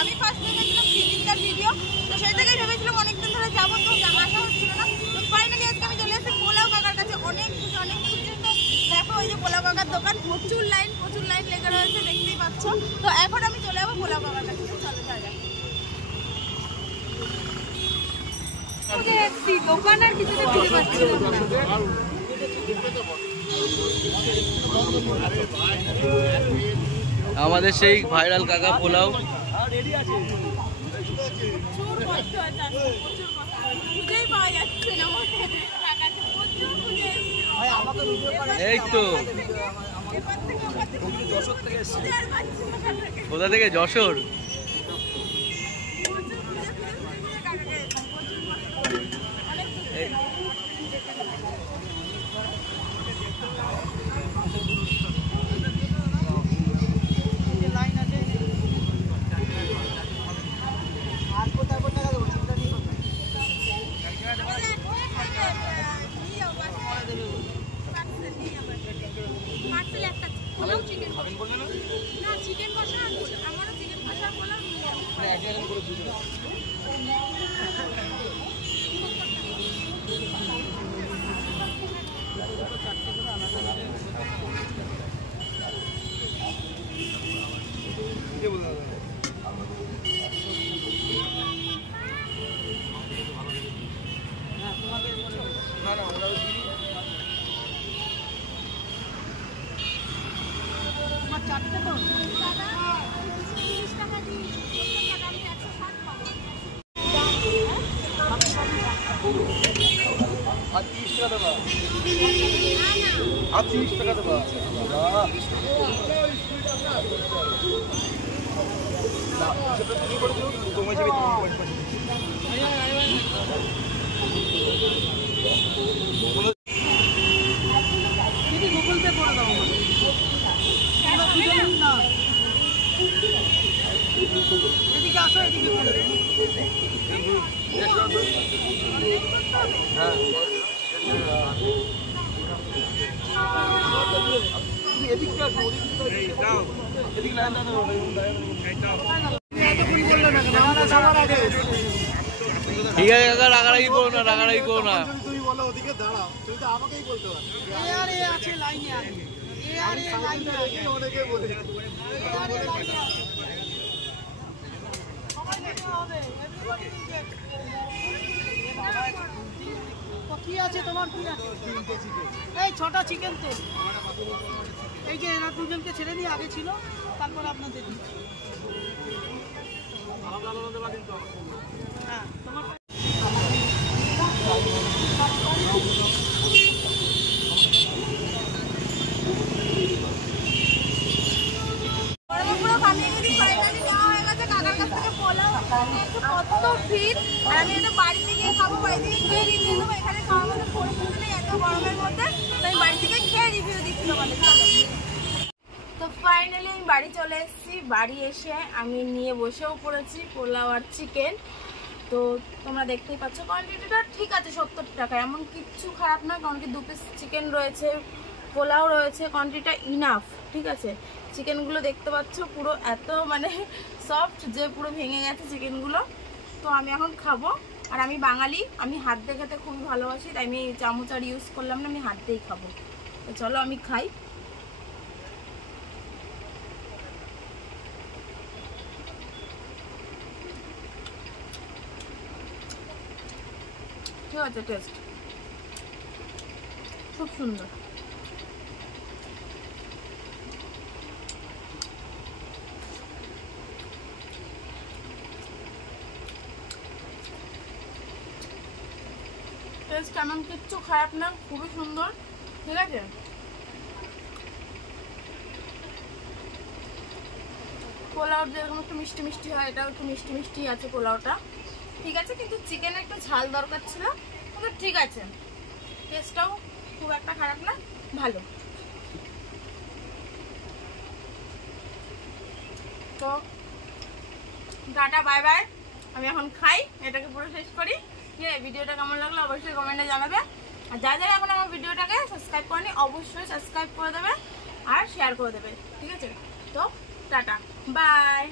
আমি ফার্স্ট দেখেছিলাম physical video, তো সেটাকেই ভেবেছিলাম অনেকদিন ধরে যাবো, তো আসা হচ্ছিল না। তো ফাইনালি আজকে আমি চলে এসেছি পোলাও কাকার কাছে। অনেক কিছু দেখো, ওই যে পোলাও কাকার দোকান, প্রচুর লাইন লেগে রয়েছে, দেখতেই পাচ্ছ। তো এখন আমি চলে যাবো পোলাও কাকার কাছে। চলো যাই দোকান আর কিছু খুঁজে পাচ্ছিলাম না। আমাদের সেই ভাইরাল কাকা পোলাও। এই তো কোথা থেকে? যশোর। চিকেন কষা, আমারও চিকেন কষা পোলাও চারটে তো আর 30 টাকা দেবা, আর 30 টাকা দেবা। গুগল পে করে দাও। এদিকে আসো, এদিকে ঠিক আছে কাকা, রাগারাগি করো না, রাগারাগি করো না। তুমি বলো ওদিকে দাঁড়াও, তুমি তো আমাকেই বলতে পারো। আছে লাইনে আছে, অনেকে বলে কি আছে তোমার? কি আছে? এই 6টা চিকেন তো। এই যে এরা দুজনকে ছেড়ে দিয়ে আগে ছিল, তারপর আপনাদের দিচ্ছি। হ্যাঁ, তোমার কত ভিড়। আর আমি এটা বাড়িতে গিয়ে খাবো, বাড়ি থেকে খেয়ে রিভিউ দেবো। এখানে খাওয়ার মধ্যে পরিস্থিতি নেই এত গরমের মধ্যে, তাই বাড়ি থেকে খেয়ে রিভিউ দিচ্ছি তোমাদের। তো ফাইনালি আমি বাড়ি চলে এসেছি। বাড়ি এসে আমি নিয়ে বসেও পড়েছি পোলাও আর চিকেন। তো তোমরা দেখতেই পাচ্ছ কোয়ান্টিটিটা ঠিক আছে, 70 টাকা, এমন কিচ্ছু খারাপ না। কারণ কি 2 পিস চিকেন রয়েছে, পোলাও রয়েছে, কোয়ান্টিটিটা ইনাফ, ঠিক আছে। চিকেনগুলো দেখতে পাচ্ছ পুরো এত মানে সফট যে পুরো ভেঙে গেছে চিকেনগুলো। তো আমি এখন খাবো। আর আমি বাঙালি, আমি হাত দিয়ে খেতে খুবই ভালোবাসি, তাই আমি চামচ আর ইউজ করলাম না, আমি হাত দিয়েই খাবো। তো চলো আমি খাই। ঠিক আছে, টেস্ট খুব সুন্দর। টেস্ট এমন কিচ্ছু খারাপ না, খুবই সুন্দর, ঠিক আছে। পোলাও যেরকম একটু মিষ্টি মিষ্টি হয়, এটাও একটু মিষ্টি মিষ্টি আছে পোলাওটা। ঠিক আছে, কিন্তু চিকেনে একটু ঝাল দরকার ছিল, কিন্তু ঠিক আছে, টেস্টটাও খুব একটা খারাপ না, ভালো। তো টাটা বাই বাই, আমি এখন খাই, এটাকে পুরো শেষ করি। ঠিক আছে, ভিডিওটা কেমন লাগলো অবশ্যই কমেন্টে জানাবে। আর যারা যারা এখন আমার ভিডিওটাকে সাবস্ক্রাইব করেনি অবশ্যই সাবস্ক্রাইব করে দেবে আর শেয়ার করে দেবে। ঠিক আছে, তো টাটা বাই।